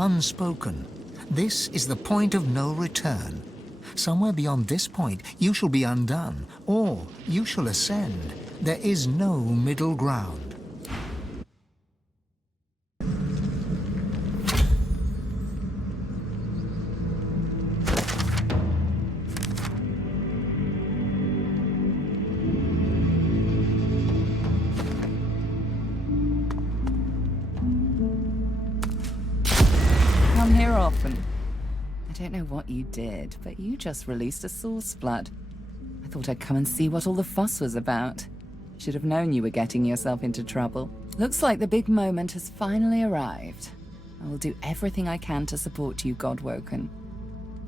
unspoken. This is the point of no return. Somewhere beyond this point, you shall be undone, or you shall ascend. There is no middle ground. Come here often. I don't know what you did, but you just released a source flood. I thought I'd come and see what all the fuss was about. Should have known you were getting yourself into trouble. Looks like the big moment has finally arrived. I will do everything I can to support you, Godwoken.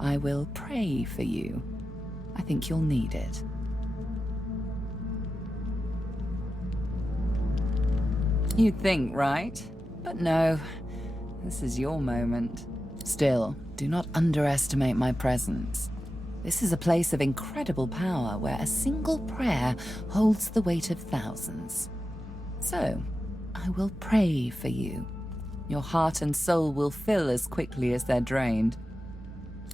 I will pray for you. I think you'll need it. You'd think, right? But no. This is your moment. Still, do not underestimate my presence. This is a place of incredible power where a single prayer holds the weight of thousands. So, I will pray for you. Your heart and soul will fill as quickly as they're drained.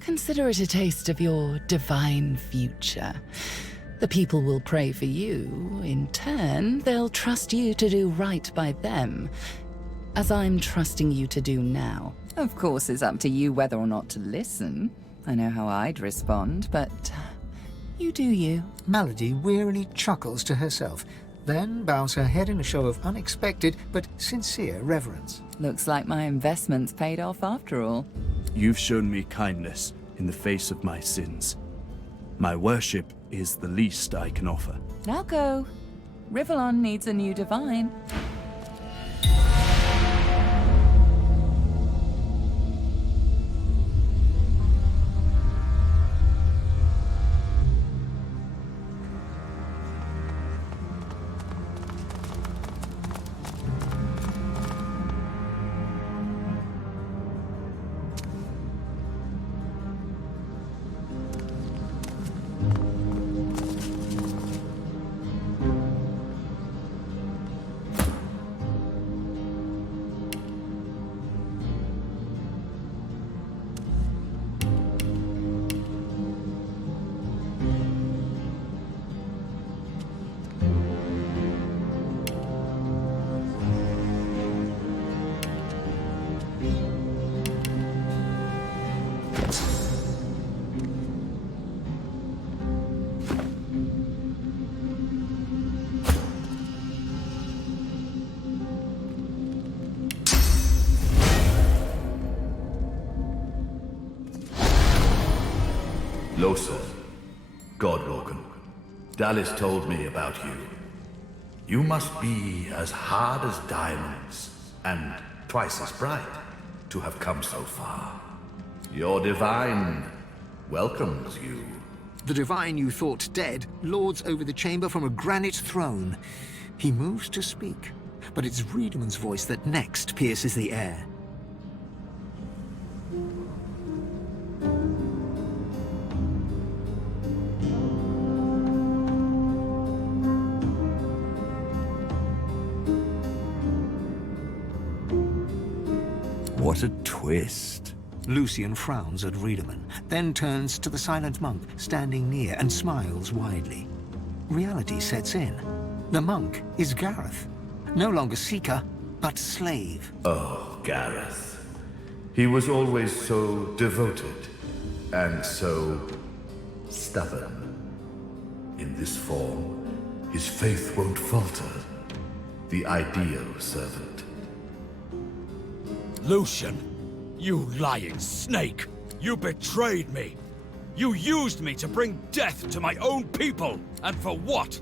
Consider it a taste of your divine future. The people will pray for you. In turn, they'll trust you to do right by them, as I'm trusting you to do now. Of course, it's up to you whether or not to listen. I know how I'd respond, but you do you. Malady wearily chuckles to herself, then bows her head in a show of unexpected but sincere reverence. Looks like my investment's paid off after all. You've shown me kindness in the face of my sins. My worship is the least I can offer. Now go. Rivellon needs a new divine. Losa, Godwoken, Dallis told me about you. You must be as hard as diamonds, and twice as bright, to have come so far. Your divine welcomes you. The divine you thought dead lords over the chamber from a granite throne. He moves to speak, but it's Riedeman's voice that next pierces the air. What a twist. Lucian frowns at Riedemann, then turns to the silent monk standing near and smiles widely. Reality sets in. The monk is Gareth. No longer seeker, but slave. Oh, Gareth. He was always so devoted, and so stubborn. In this form, his faith won't falter. The ideal servant. Lucian, you lying snake! You betrayed me! You used me to bring death to my own people! And for what?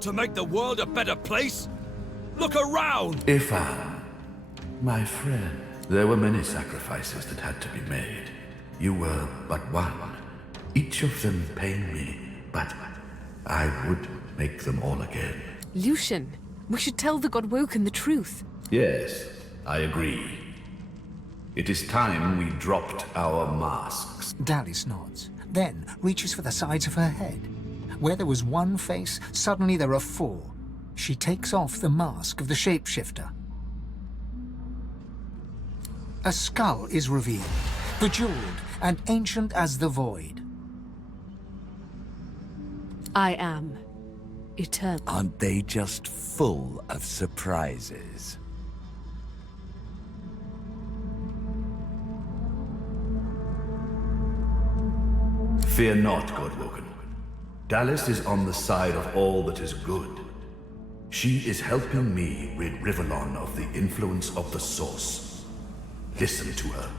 To make the world a better place? Look around! Ifan, my friend, there were many sacrifices that had to be made. You were but one. Each of them pain me, but I would make them all again. Lucian, we should tell the Godwoken the truth. Yes, I agree. It is time we dropped our masks. Dallis nods, then reaches for the sides of her head. Where there was one face, suddenly there are four. She takes off the mask of the shapeshifter. a skull is revealed, bejeweled and ancient as the void. I am eternal. Aren't they just full of surprises? Fear not, Godwoken. Dallis is on the side of all that is good. She is helping me rid Rivellon of the influence of the Source. Listen to her.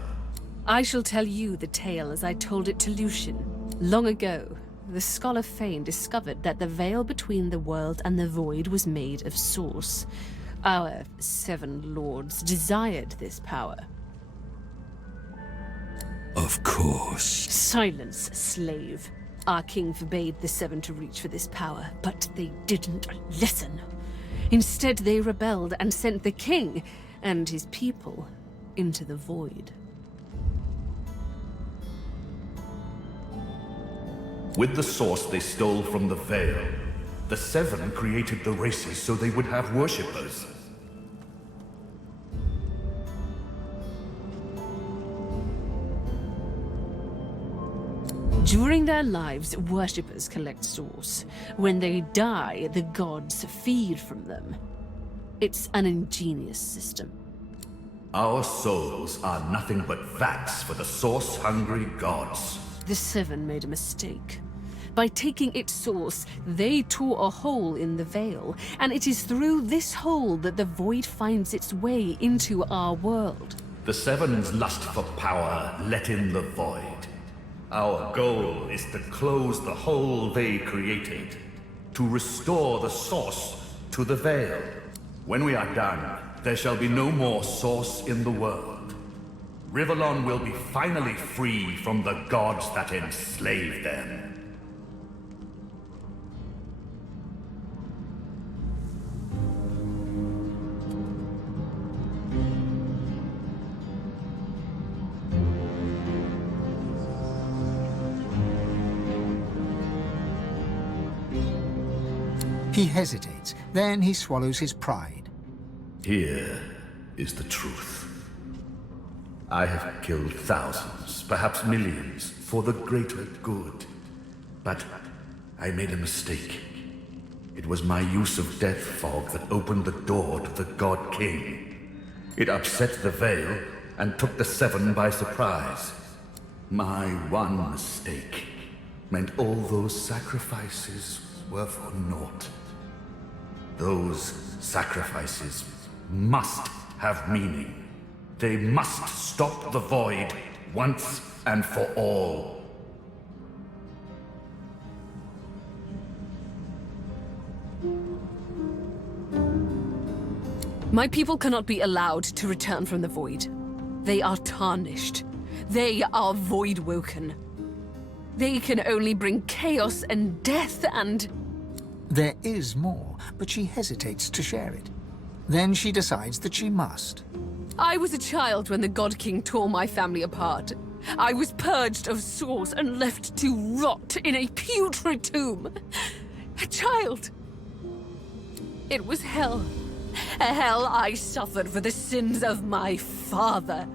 I shall tell you the tale as I told it to Lucian. Long ago, the scholar Fane discovered that the veil between the world and the void was made of Source. Our 7 lords desired this power. Of course. Silence, slave. Our king forbade the 7 to reach for this power, but they didn't listen. Instead, they rebelled and sent the king and his people into the void. With the Source they stole from the Veil, the 7 created the races so they would have worshippers. During their lives, worshippers collect Source. When they die, the gods feed from them. It's an ingenious system. Our souls are nothing but vats for the Source-hungry gods. The 7 made a mistake. By taking its source, they tore a hole in the veil, and it is through this hole that the void finds its way into our world. The 7's lust for power let in the void. Our goal is to close the hole they created, to restore the Source to the Veil. When we are done, there shall be no more Source in the world. Rivellon will be finally free from the gods that enslaved them. He hesitates, then he swallows his pride. Here is the truth. I have killed thousands, perhaps millions, for the greater good. But I made a mistake. It was my use of death fog that opened the door to the God King. It upset the Veil and took the 7 by surprise. My one mistake meant all those sacrifices were for naught. Those sacrifices must have meaning. They must stop the void once and for all. My people cannot be allowed to return from the void. They are tarnished. They are void-woken. They can only bring chaos and death and... There is more, but she hesitates to share it. Then she decides that she must. I was a child when the God King tore my family apart. I was purged of Source and left to rot in a putrid tomb. A child. It was hell. A hell I suffered for the sins of my father.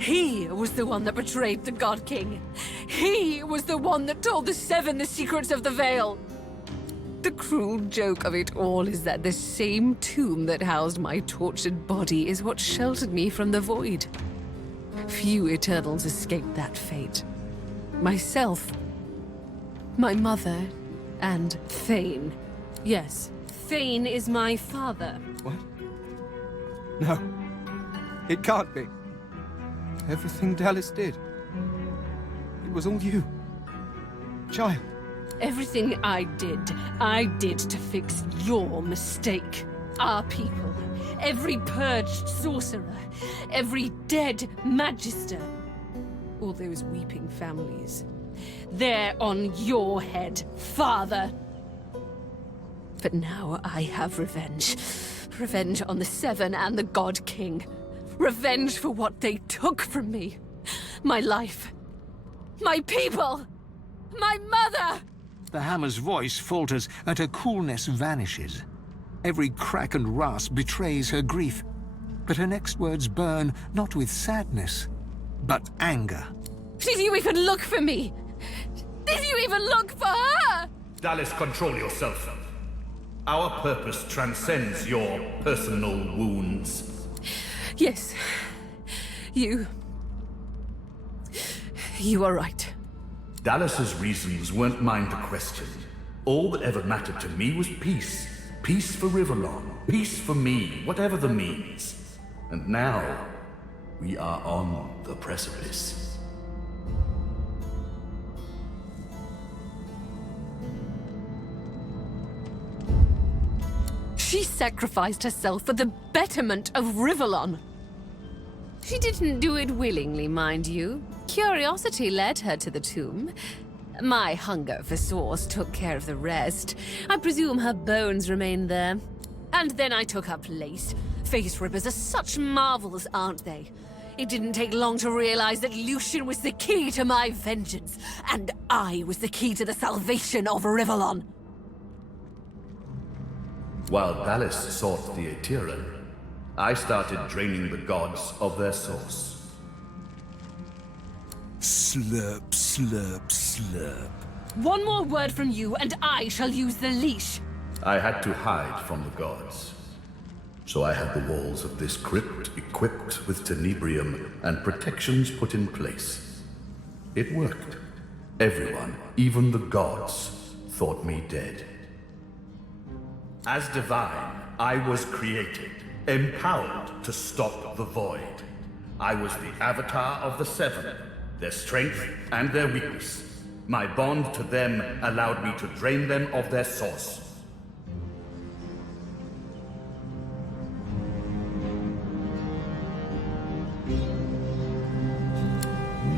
He was the one that betrayed the God King. He was the one that told the 7 the secrets of the Veil. The cruel joke of it all is that the same tomb that housed my tortured body is what sheltered me from the void. Few Eternals escaped that fate. Myself, my mother, and Fane. Yes, Fane is my father. What? No. It can't be. Everything Dallis did. It was all you. Child. Everything I did to fix your mistake. Our people, every purged sorcerer, every dead magister, all those weeping families. They're on your head, father. But now I have revenge. Revenge on the 7 and the God King. Revenge for what they took from me. My life. My people. My mother! The hammer's voice falters and her coolness vanishes. Every crack and rasp betrays her grief. But her next words burn not with sadness, but anger. Did you even look for me? Did you even look for her? Dallis, control yourself. Our purpose transcends your personal wounds. Yes. You are right. Dallas's reasons weren't mine to question. All that ever mattered to me was peace. Peace for Rivellon. Peace for me, whatever the means. And now, we are on the precipice. She sacrificed herself for the betterment of Rivellon. She didn't do it willingly, mind you. Curiosity led her to the tomb. My hunger for source took care of the rest. I presume her bones remained there. And then I took her place. Face rippers are such marvels, aren't they? It didn't take long to realize that Lucian was the key to my vengeance, and I was the key to the salvation of Rivellon. While Dallis sought the Aetherin, I started draining the gods of their source. Slurp, slurp, slurp. One more word from you, and I shall use the leash. I had to hide from the gods. So I had the walls of this crypt equipped with tenebrium and protections put in place. It worked. Everyone, even the gods, thought me dead. As divine, I was created, empowered to stop the void. I was the avatar of the Seven, their strength and their weakness. My bond to them allowed me to drain them of their source.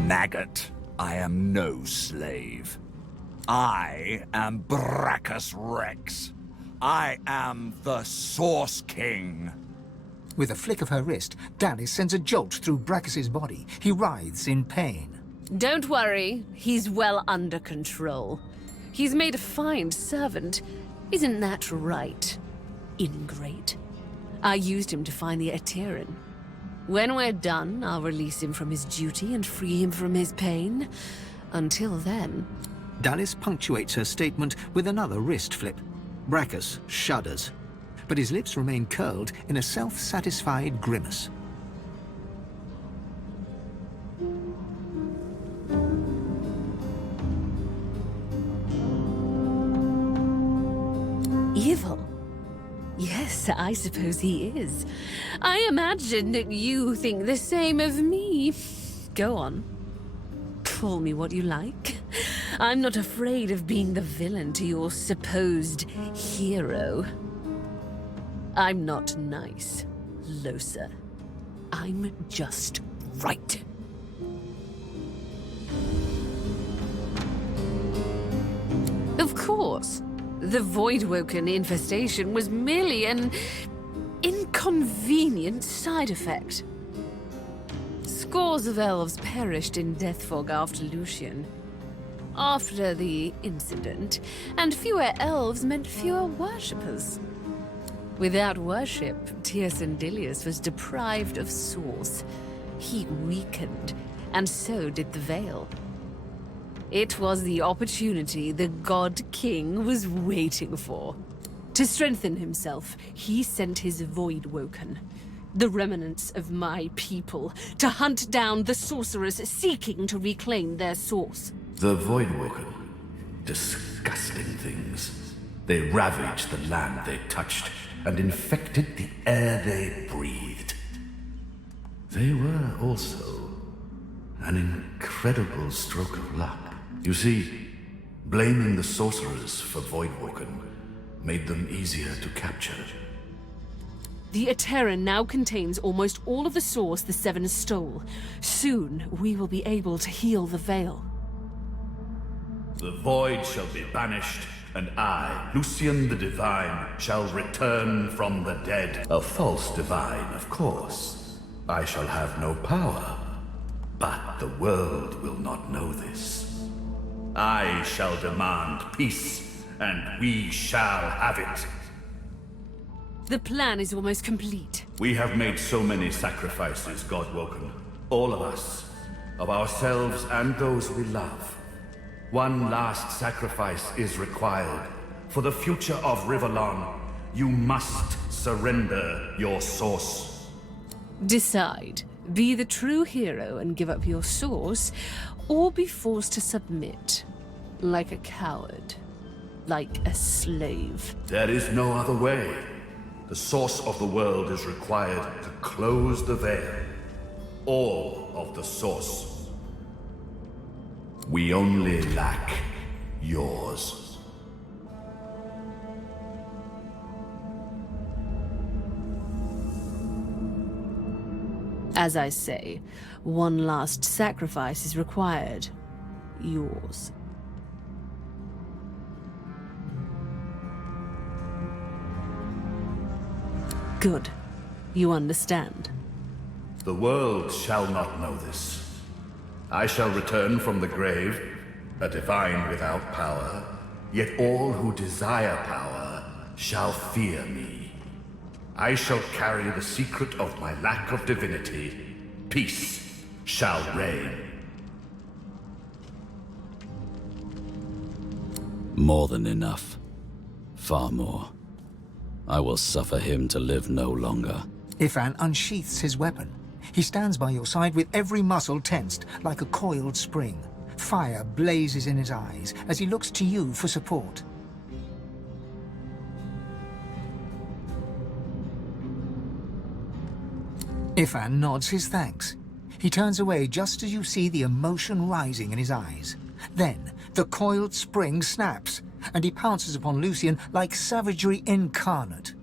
Maggot, I am no slave. I am Brachus Rex. I am the Source King. With a flick of her wrist, Dallis sends a jolt through Brachus's body. He writhes in pain. Don't worry, he's well under control. He's made a fine servant. Isn't that right, ingrate? I used him to find the Aetherin. When we're done, I'll release him from his duty and free him from his pain. Until then... Dallis punctuates her statement with another wrist flip. Brachus shudders, but his lips remain curled in a self-satisfied grimace. Evil? Yes, I suppose he is. I imagine that you think the same of me. Go on. Call me what you like. I'm not afraid of being the villain to your supposed hero. I'm not nice, Losa. I'm just right. Of course. The Voidwoken infestation was merely an inconvenient side effect. Scores of elves perished in Deathfog after Lucian. After the incident, and fewer elves meant fewer worshippers. Without worship, Tyrsendilius was deprived of source. He weakened, and so did the Veil. It was the opportunity the God King was waiting for. To strengthen himself, he sent his Voidwoken, the remnants of my people, to hunt down the sorcerers seeking to reclaim their source. The Voidwoken. Disgusting things. They ravaged the land they touched and infected the air they breathed. They were also an incredible stroke of luck. You see, blaming the sorcerers for Voidwoken made them easier to capture. The Aetherin now contains almost all of the source the Seven stole. Soon, we will be able to heal the Veil. The void shall be banished, and I, Lucian the Divine, shall return from the dead. A false divine, of course. I shall have no power, but the world will not know this. I shall demand peace, and we shall have it. The plan is almost complete. We have made so many sacrifices, Godwoken. All of us. Of ourselves and those we love. One last sacrifice is required. For the future of Rivellon, you must surrender your source. Decide. Be the true hero and give up your source, or be forced to submit. Like a coward. Like a slave. There is no other way. The source of the world is required to close the veil. All of the source. We only lack yours. As I say, one last sacrifice is required. Yours. Good. You understand. The world shall not know this. I shall return from the grave, a divine without power, yet all who desire power shall fear me. I shall carry the secret of my lack of divinity. Peace shall reign. More than enough. Far more. I will suffer him to live no longer. Ifan unsheaths his weapon. He stands by your side with every muscle tensed, like a coiled spring. Fire blazes in his eyes as he looks to you for support. Ifan nods his thanks. He turns away just as you see the emotion rising in his eyes. Then, the coiled spring snaps, and he pounces upon Lucian like savagery incarnate.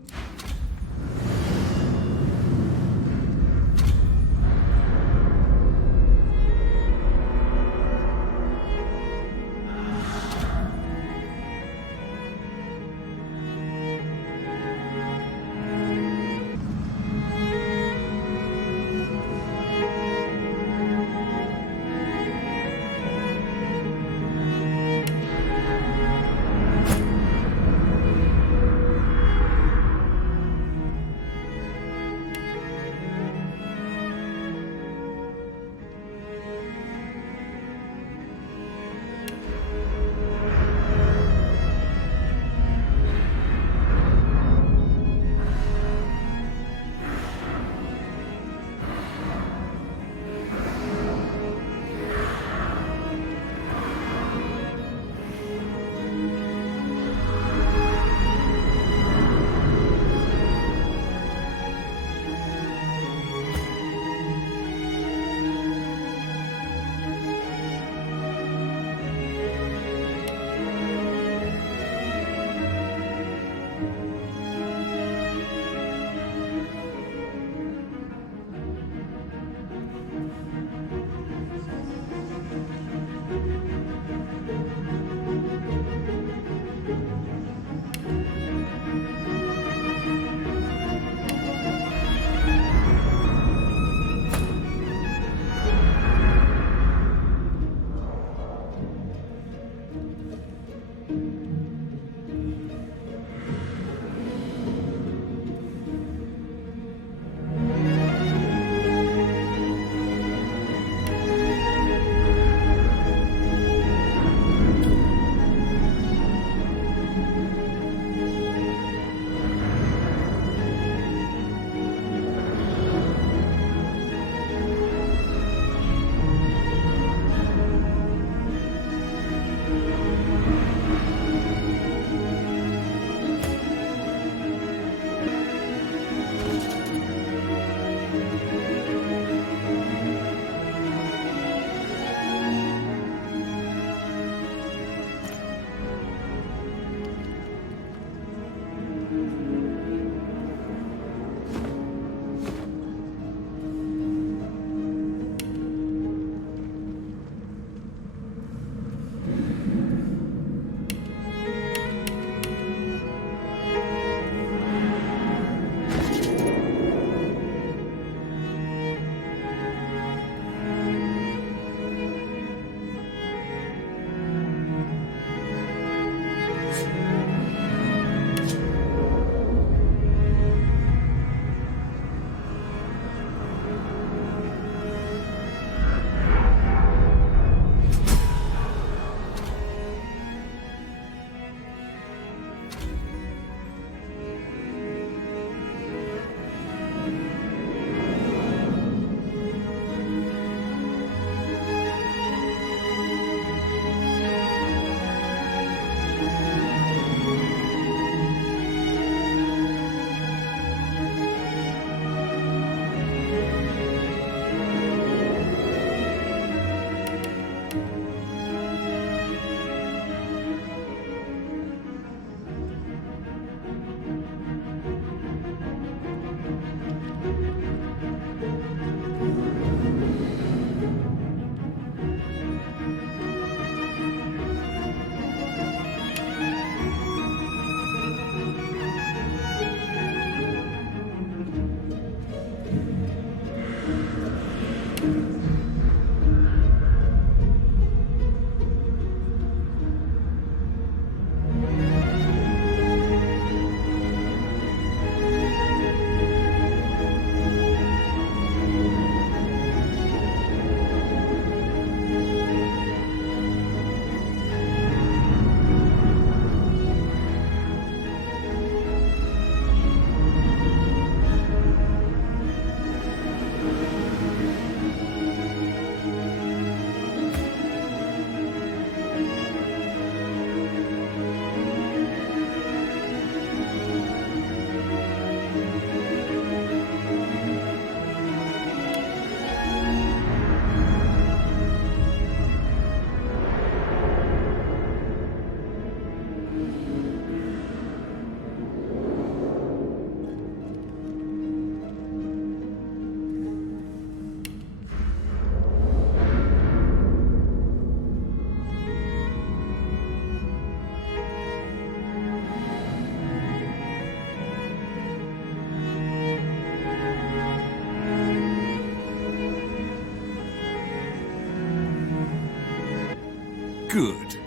Good.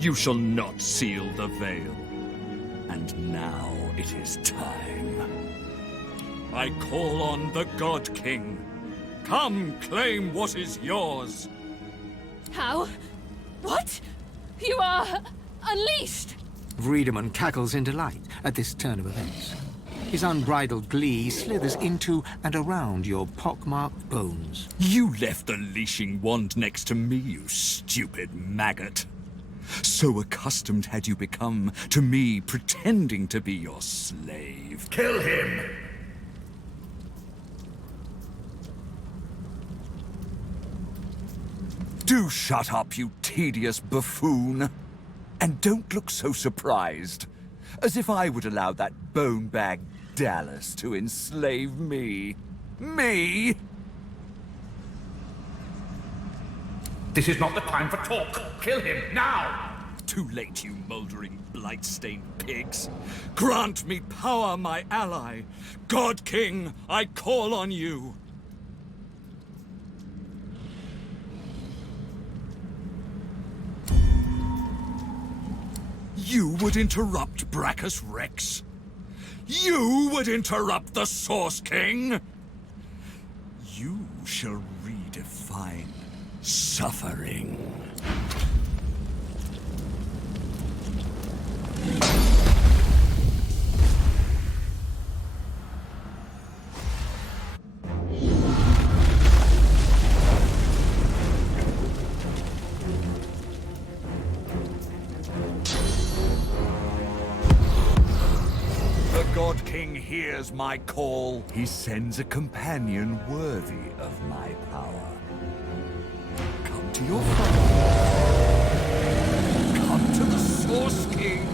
You shall not seal the veil. And now it is time. I call on the God King. Come claim what is yours. How? What? You are unleashed! Riedemann cackles in delight at this turn of events. His unbridled glee slithers into and around your pockmarked bones. You left the leashing wand next to me, you stupid maggot. So accustomed had you become to me pretending to be your slave. Kill him! Do shut up, you tedious buffoon. And don't look so surprised. As if I would allow that bone-bag Dallas to enslave me. Me? This is not the time for talk. Kill him, now! Too late, you moldering, blight-stained pigs. Grant me power, my ally. God King, I call on you. You would interrupt Brachus Rex? You would interrupt the Source King? You shall redefine suffering. The God King hears my call. He sends a companion worthy of my power. Come to your father. Come to the Source King.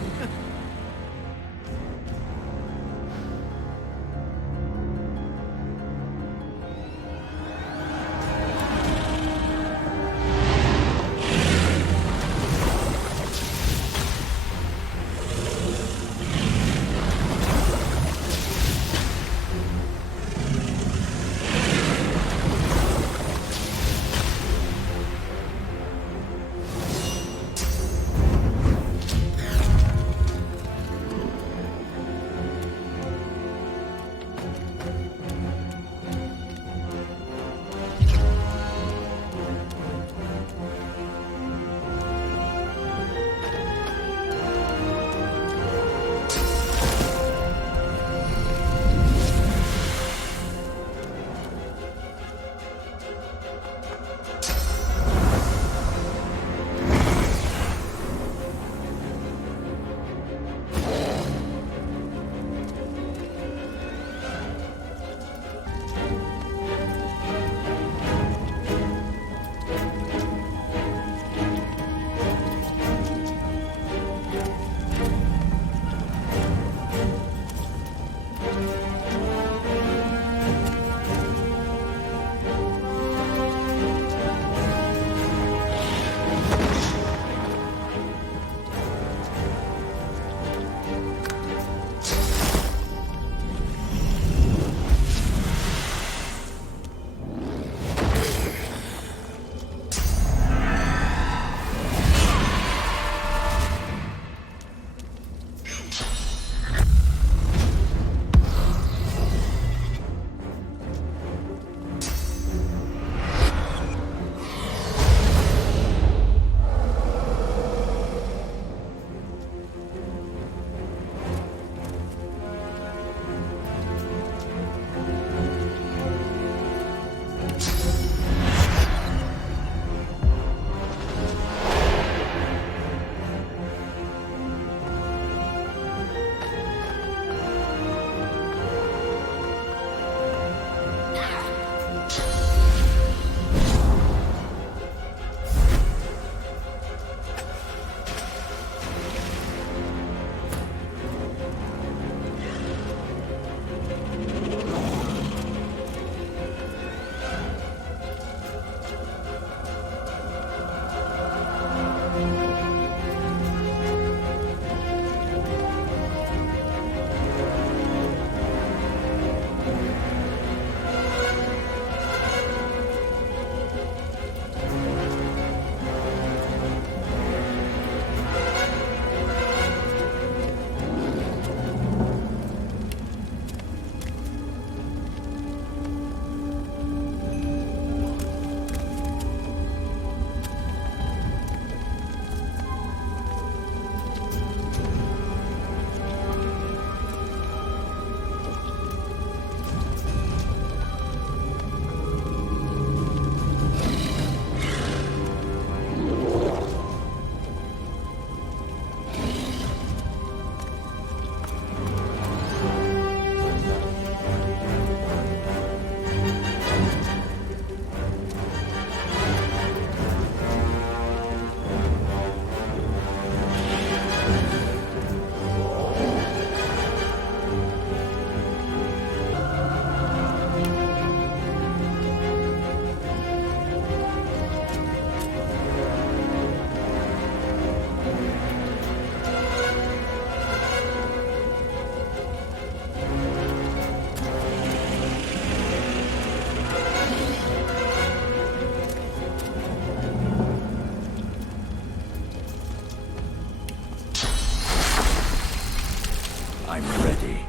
I'm ready.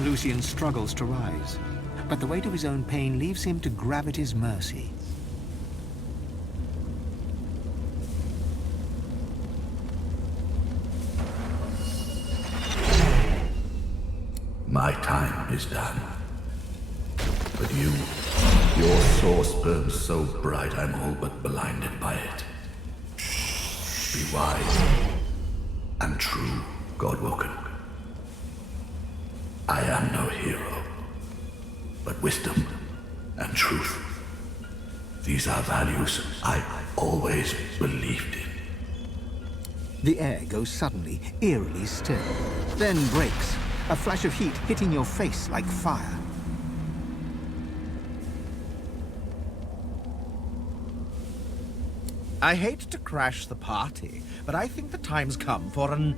Lucian struggles to rise, but the weight of his own pain leaves him to gravity's mercy. My time is done. But your source burns so bright I'm all but blinded by it. Be wise and true, Godwoken. I am no hero, but wisdom and truth. These are values I always believed in. The air goes suddenly, eerily still, then breaks, a flash of heat hitting your face like fire. I hate to crash the party, but I think the time's come for an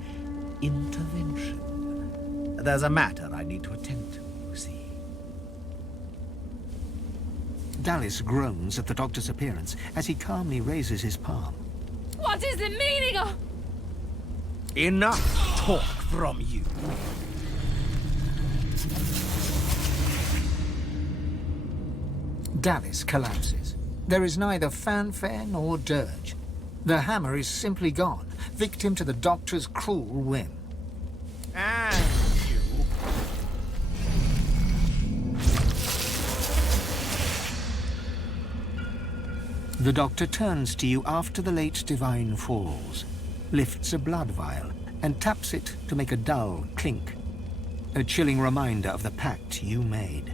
intervention. There's a matter I need to attend to, you see. Dallas groans at the doctor's appearance as he calmly raises his palm. What is the meaning of... Enough talk from you. Dallas collapses. There is neither fanfare nor dirge. The hammer is simply gone, victim to the doctor's cruel whim. And you. The doctor turns to you after the late divine falls, lifts a blood vial, and taps it to make a dull clink. A chilling reminder of the pact you made.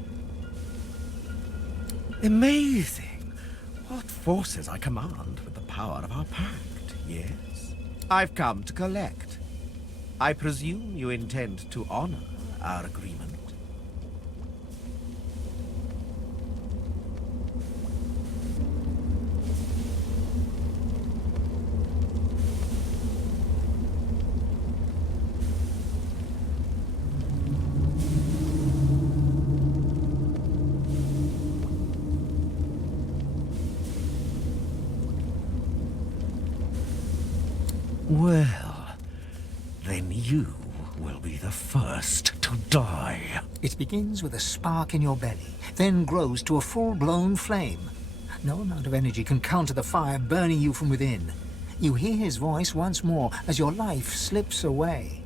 Amazing. What forces I command with the power of our pact, yes? I've come to collect. I presume you intend to honor our agreement. Well, then you will be the first to die. It begins with a spark in your belly, then grows to a full-blown flame. No amount of energy can counter the fire burning you from within. You hear his voice once more as your life slips away.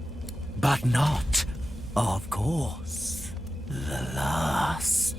But not, of course, the last.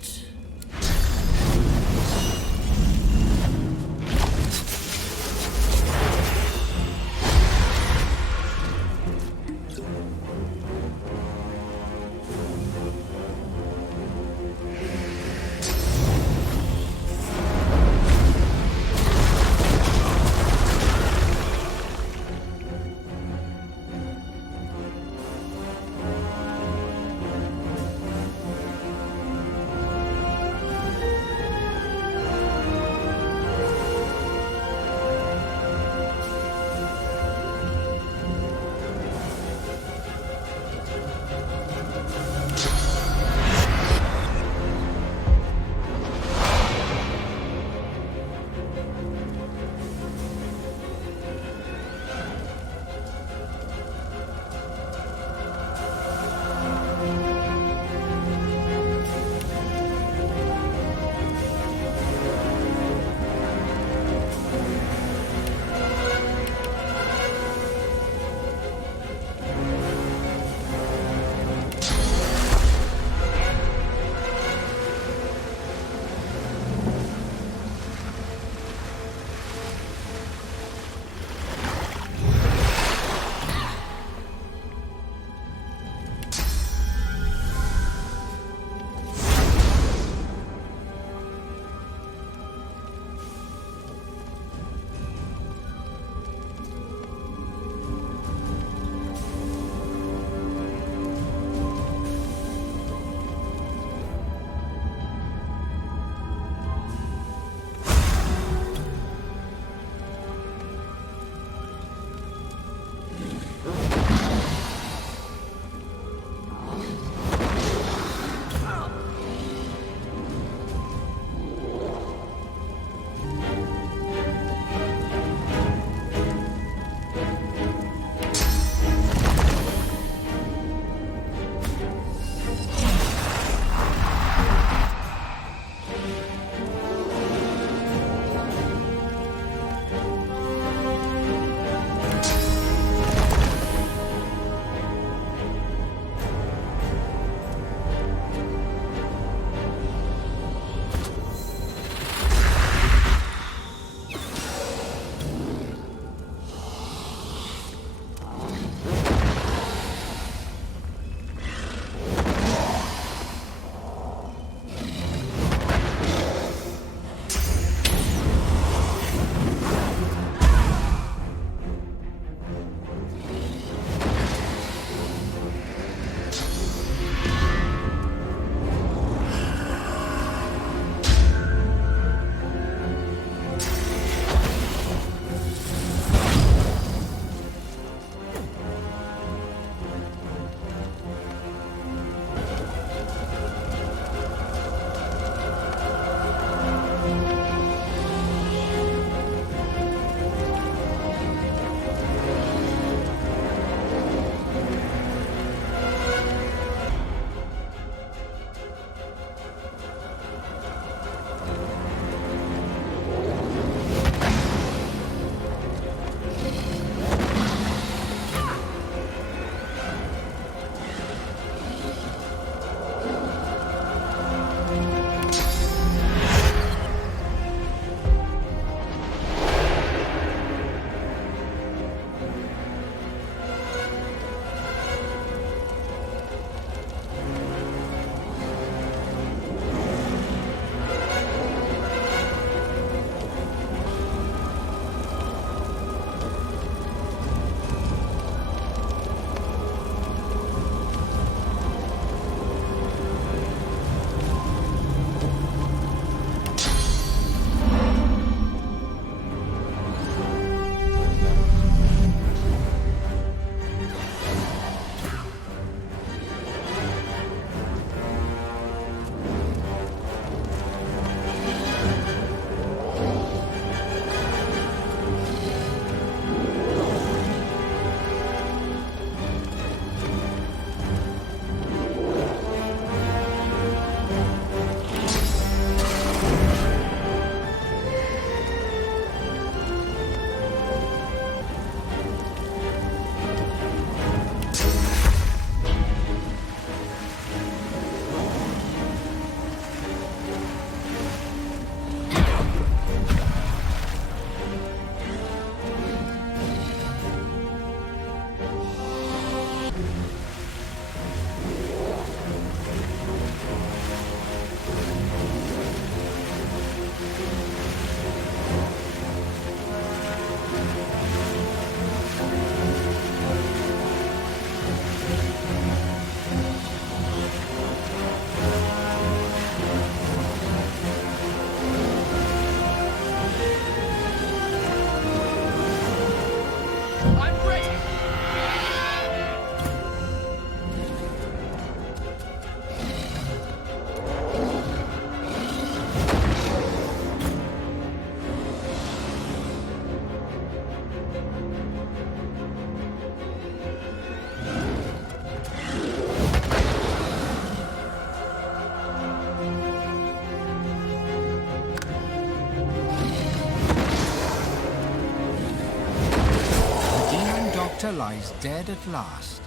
lies dead at last.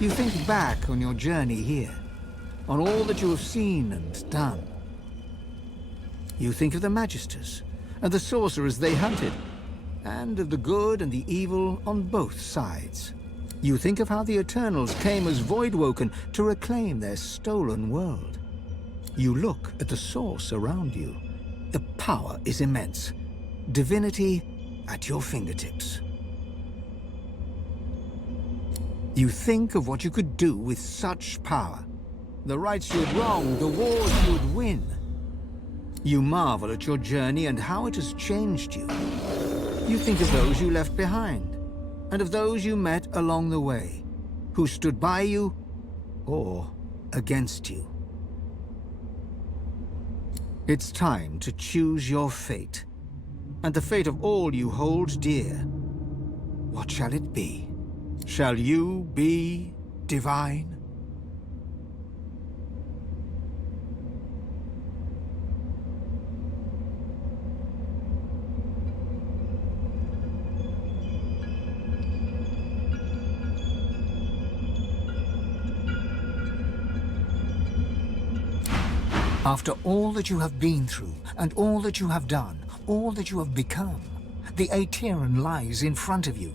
You think back on your journey here, on all that you have seen and done. You think of the Magisters and the sorcerers they hunted, and of the good and the evil on both sides. You think of how the Eternals came as Voidwoken to reclaim their stolen world. You look at the source around you. The power is immense. Divinity at your fingertips. You think of what you could do with such power. The rights you'd wrong, the wars you'd win. You marvel at your journey and how it has changed you. You think of those you left behind, and of those you met along the way, who stood by you or against you. It's time to choose your fate, and the fate of all you hold dear. What shall it be? Shall you be divine? After all that you have been through, and all that you have done, all that you have become, the Aetheran lies in front of you.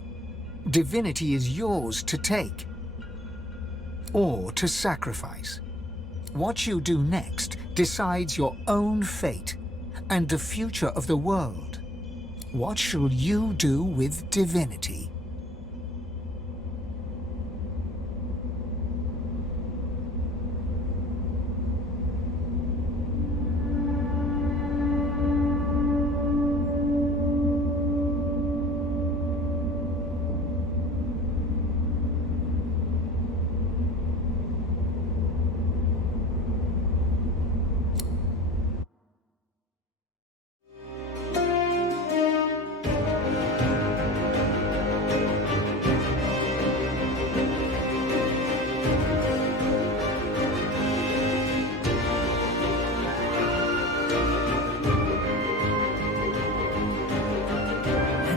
Divinity is yours to take, or to sacrifice. What you do next decides your own fate, and the future of the world. What shall you do with divinity?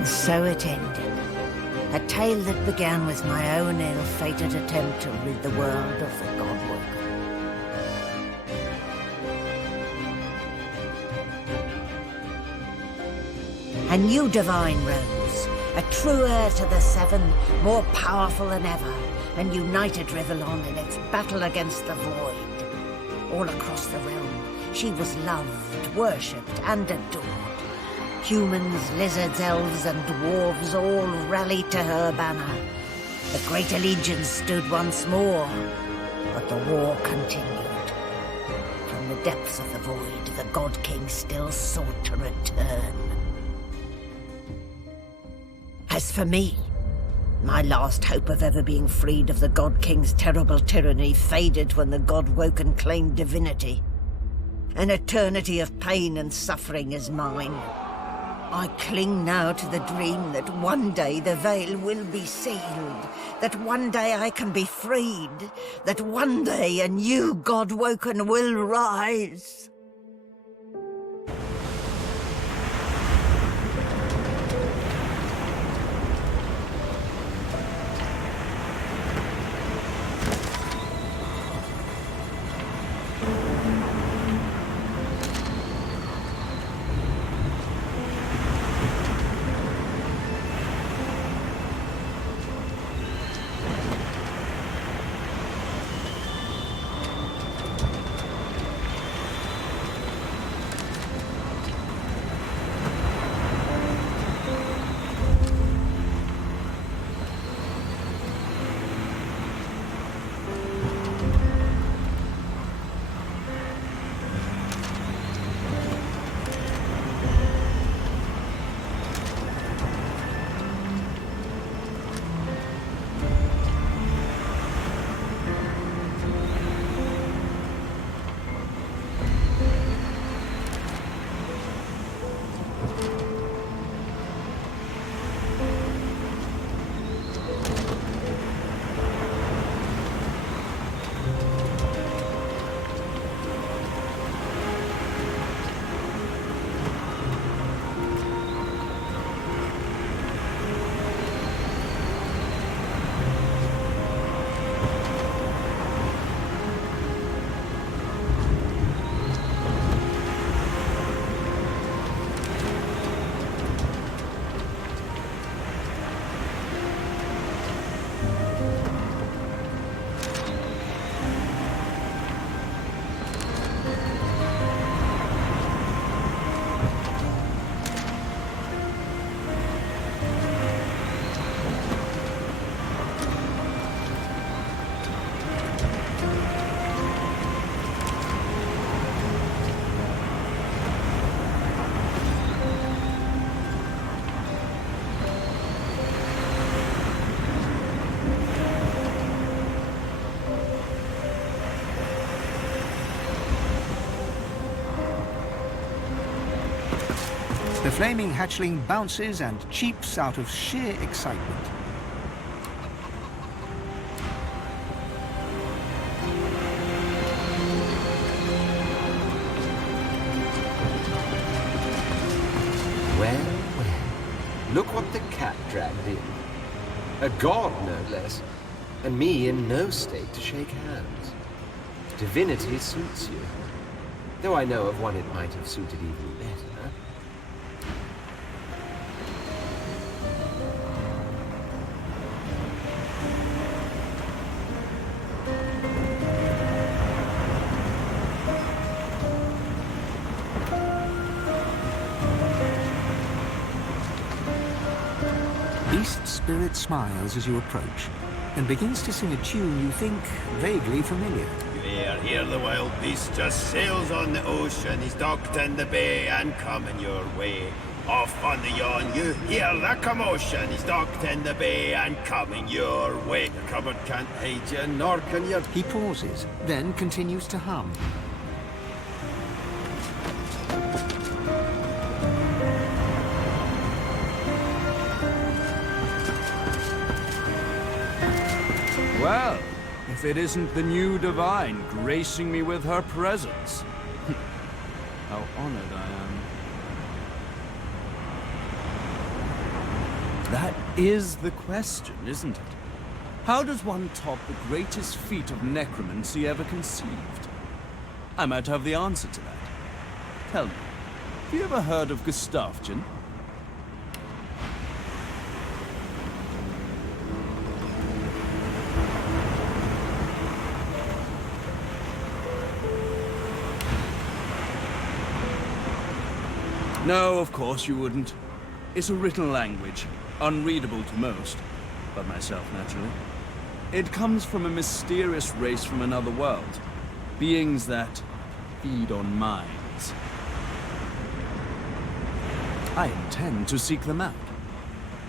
So it ended. A tale that began with my own ill-fated attempt to rid the world of the Godwoken. And you, Divine Rose, a true heir to the Seven, more powerful than ever, and united Rivellon in its battle against the Void. All across the realm, she was loved, worshipped, and adored. Humans, lizards, elves, and dwarves all rallied to her banner. The great allegiance stood once more, but the war continued. From the depths of the void, the God King still sought to return. As for me, my last hope of ever being freed of the God King's terrible tyranny faded when the Godwoken claimed divinity. An eternity of pain and suffering is mine. I cling now to the dream that one day the veil will be sealed, that one day I can be freed, that one day a new Godwoken will rise. flaming hatchling bounces and cheeps out of sheer excitement. Well, well. Look what the cat dragged in. A god, no less. And me in no state to shake hands. Divinity suits you. Though I know of one it might have suited even better. Beast Spirit smiles as you approach and begins to sing a tune you think vaguely familiar. Here the wild beast just sails on the ocean. He's docked in the bay and coming your way. Off on the yawn, you hear the commotion. He's docked in the bay and coming your way. Your cupboard can't hide you, nor can your... He pauses, then continues to hum. Well, if it isn't the new Divine gracing me with her presence. How honored I am. That is the question, isn't it? How does one top the greatest feat of necromancy ever conceived? I might have the answer to that. Tell me, have you ever heard of Gustafsson? No, of course you wouldn't. It's a written language, unreadable to most, but myself naturally. It comes from a mysterious race from another world, beings that feed on minds. I intend to seek them out.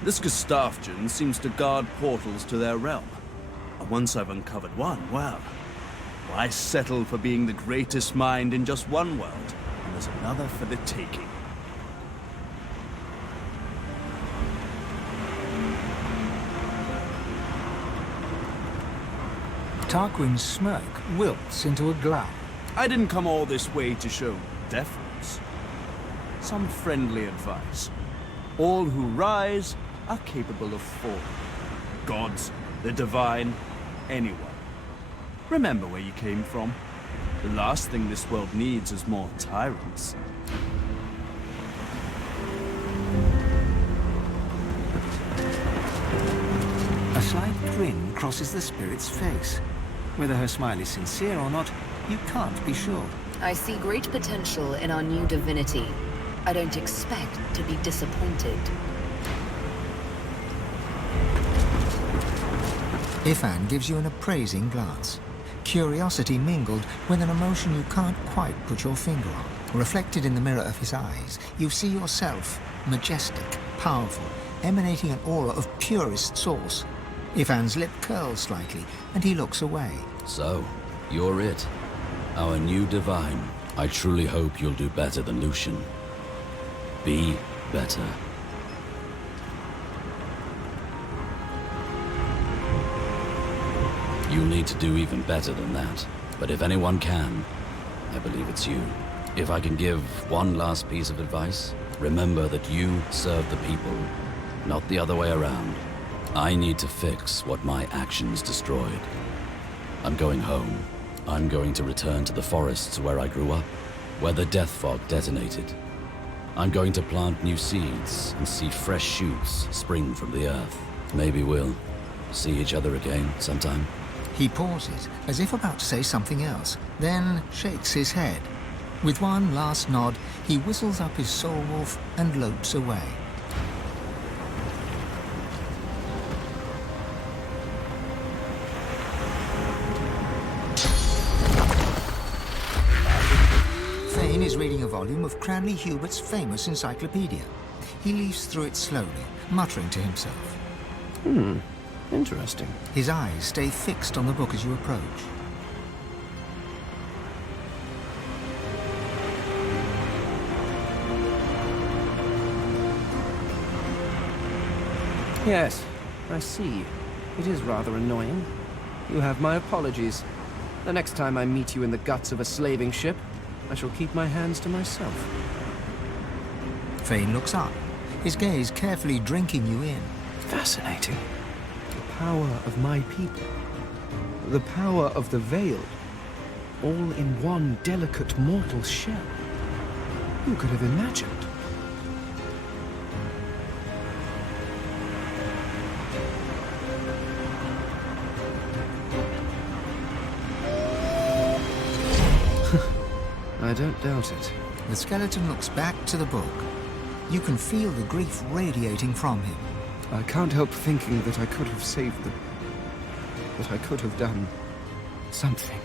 This Gustafsson seems to guard portals to their realm. And once I've uncovered one, well, why settle for being the greatest mind in just one world, and there's another for the taking? Tarquin's smirk wilts into a glow. I didn't come all this way to show deference. Some friendly advice. All who rise are capable of falling. Gods, the divine, anyone. Remember where you came from. The last thing this world needs is more tyrants. A slight grin crosses the spirit's face. Whether her smile is sincere or not, you can't be sure. I see great potential in our new divinity. I don't expect to be disappointed. Ifan gives you an appraising glance. Curiosity mingled with an emotion you can't quite put your finger on. Reflected in the mirror of his eyes, you see yourself, majestic, powerful, emanating an aura of purest source. Ivan's lip curls slightly, and he looks away. So, you're it. Our new divine. I truly hope you'll do better than Lucian. Be better. You'll need to do even better than that. But if anyone can, I believe it's you. If I can give one last piece of advice, remember that you serve the people, not the other way around. I need to fix what my actions destroyed. I'm going home. I'm going to return to the forests where I grew up, where the death fog detonated. I'm going to plant new seeds and see fresh shoots spring from the earth. Maybe we'll see each other again sometime. He pauses, as if about to say something else, then shakes his head. With one last nod, he whistles up his soul wolf and lopes away. Thane is reading a volume of Cranley Hubert's famous encyclopedia. He leafs through it slowly, muttering to himself. Interesting. His eyes stay fixed on the book as you approach. Yes, I see. It is rather annoying. You have my apologies. The next time I meet you in the guts of a slaving ship, I shall keep my hands to myself. Fane looks up, his gaze carefully drinking you in. Fascinating. The power of my people. The power of the Veiled. All in one delicate mortal shell. Who could have imagined? I don't doubt it. The skeleton looks back to the book. You can feel the grief radiating from him. I can't help thinking that I could have saved them. That I could have done something.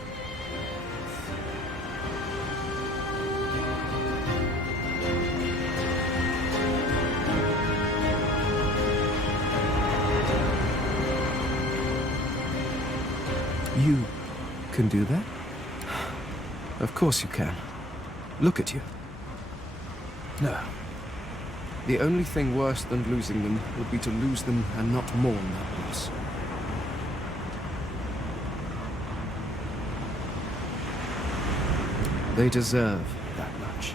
You can do that? Of course you can. Look at you. No. The only thing worse than losing them would be to lose them and not mourn that loss. They deserve that much.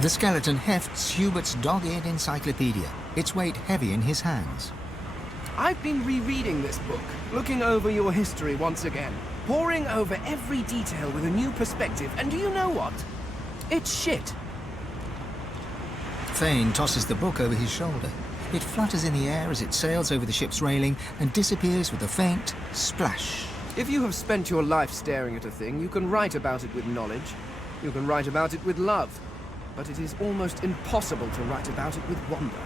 The skeleton hefts Hubert's dog-eared encyclopedia, its weight heavy in his hands. I've been rereading this book, looking over your history once again, poring over every detail with a new perspective, and do you know what? It's shit. Fane tosses the book over his shoulder. It flutters in the air as it sails over the ship's railing and disappears with a faint splash. If you have spent your life staring at a thing, you can write about it with knowledge. You can write about it with love. But it is almost impossible to write about it with wonder.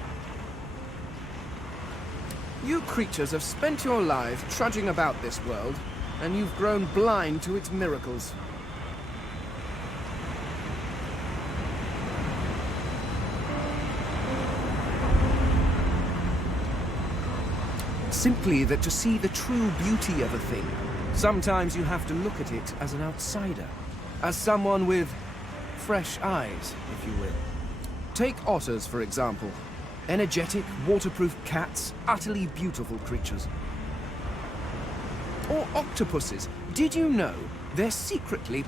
You creatures have spent your lives trudging about this world, and you've grown blind to its miracles. Simply that to see the true beauty of a thing, sometimes you have to look at it as an outsider, as someone with fresh eyes, if you will. Take otters, for example. Energetic, waterproof cats, utterly beautiful creatures. Or octopuses. Did you know they're secretly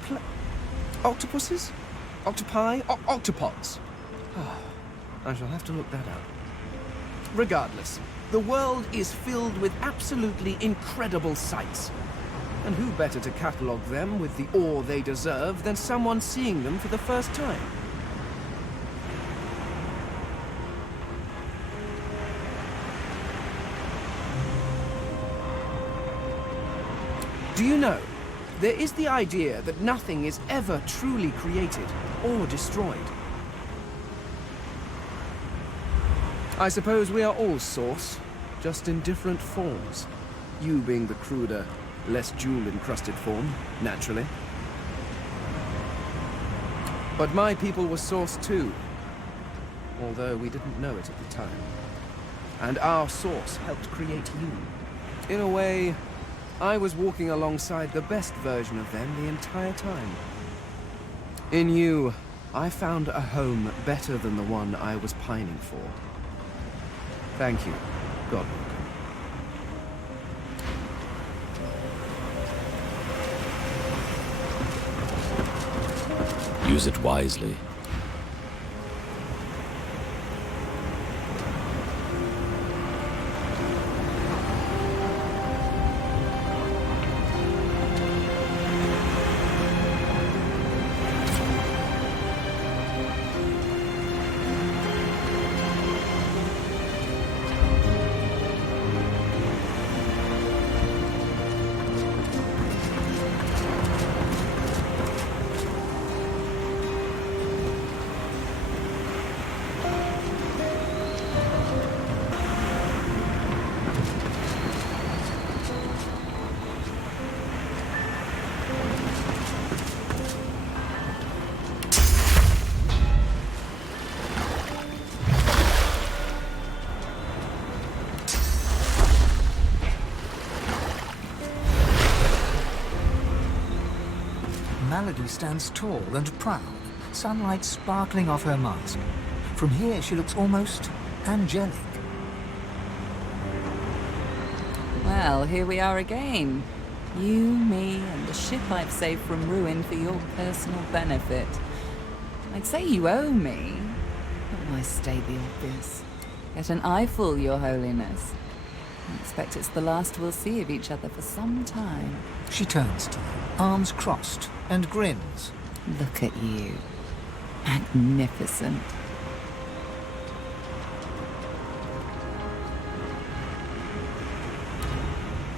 octopuses? Octopi? Octopods. I shall have to look that up. Regardless, the world is filled with absolutely incredible sights. And who better to catalogue them with the awe they deserve than someone seeing them for the first time? Do you know, there is the idea that nothing is ever truly created or destroyed. I suppose we are all Source, just in different forms. You being the cruder, less jewel-encrusted form, naturally. But my people were Source too, although we didn't know it at the time. And our Source helped create you. In a way, I was walking alongside the best version of them the entire time. In you, I found a home better than the one I was pining for. Thank you, God. Use it wisely. Malady stands tall and proud, sunlight sparkling off her mask. From here, she looks almost angelic. Well, here we are again. You, me, and the ship I've saved from ruin for your personal benefit. I'd say you owe me, but why state the obvious? Get an eyeful, Your Holiness. I expect it's the last we'll see of each other for some time. She turns to them, arms crossed, and grins. Look at you. Magnificent.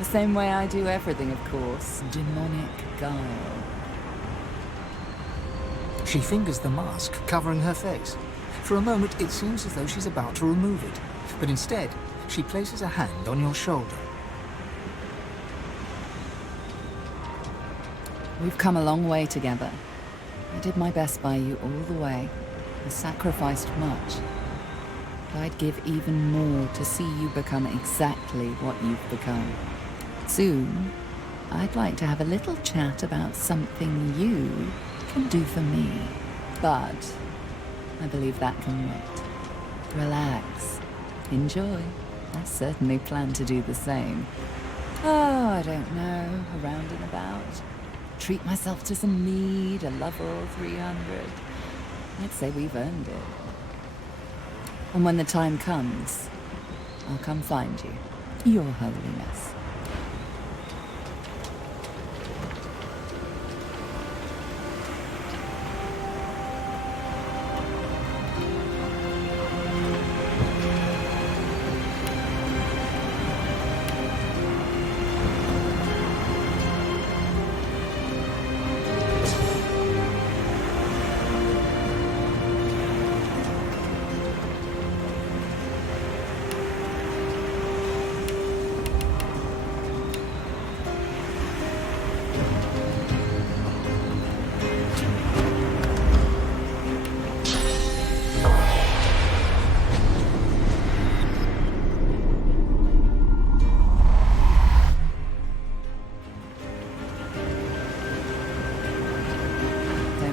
The same way I do everything, of course. Demonic guile. She fingers the mask covering her face. For a moment, it seems as though she's about to remove it. But instead, she places a hand on your shoulder. We've come a long way together. I did my best by you all the way. I sacrificed much. But I'd give even more to see you become exactly what you've become. Soon, I'd like to have a little chat about something you can do for me. But I believe that can wait. Relax. Enjoy. I certainly plan to do the same. Oh, I don't know. Around and about. Treat myself to some mead, a level 300. I'd say we've earned it. And when the time comes, I'll come find you, Your Holiness.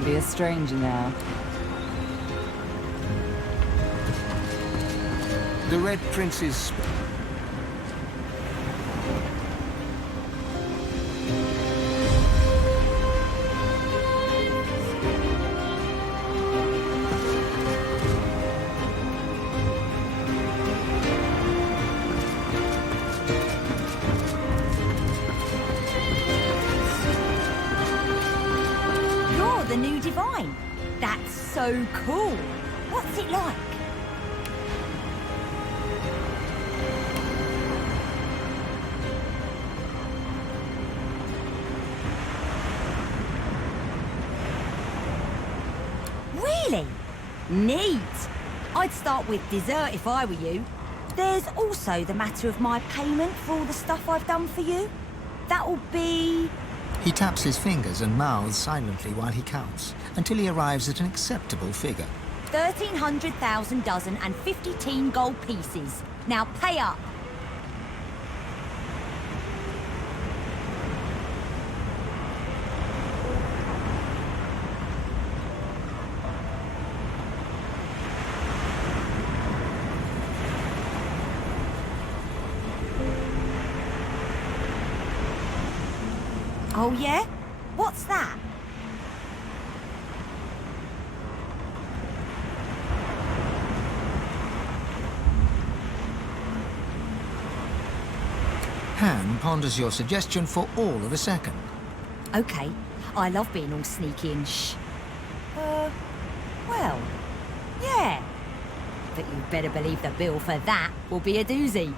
Be a stranger now. The Red Prince's... The new Divine. That's so cool. What's it like? Really? Neat. I'd start with dessert if I were you. There's also the matter of my payment for all the stuff I've done for you. That'll be... He taps his fingers and mouths silently while he counts, until he arrives at an acceptable figure. 1,300,000 dozen and 50 gold pieces. Now pay up. Oh yeah? What's that? Han ponders your suggestion for all of a second. Okay, I love being all sneaky and well, yeah. But you'd better believe the bill for that will be a doozy.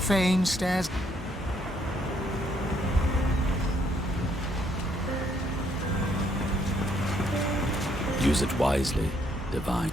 Fane stares. Use it wisely, Divine.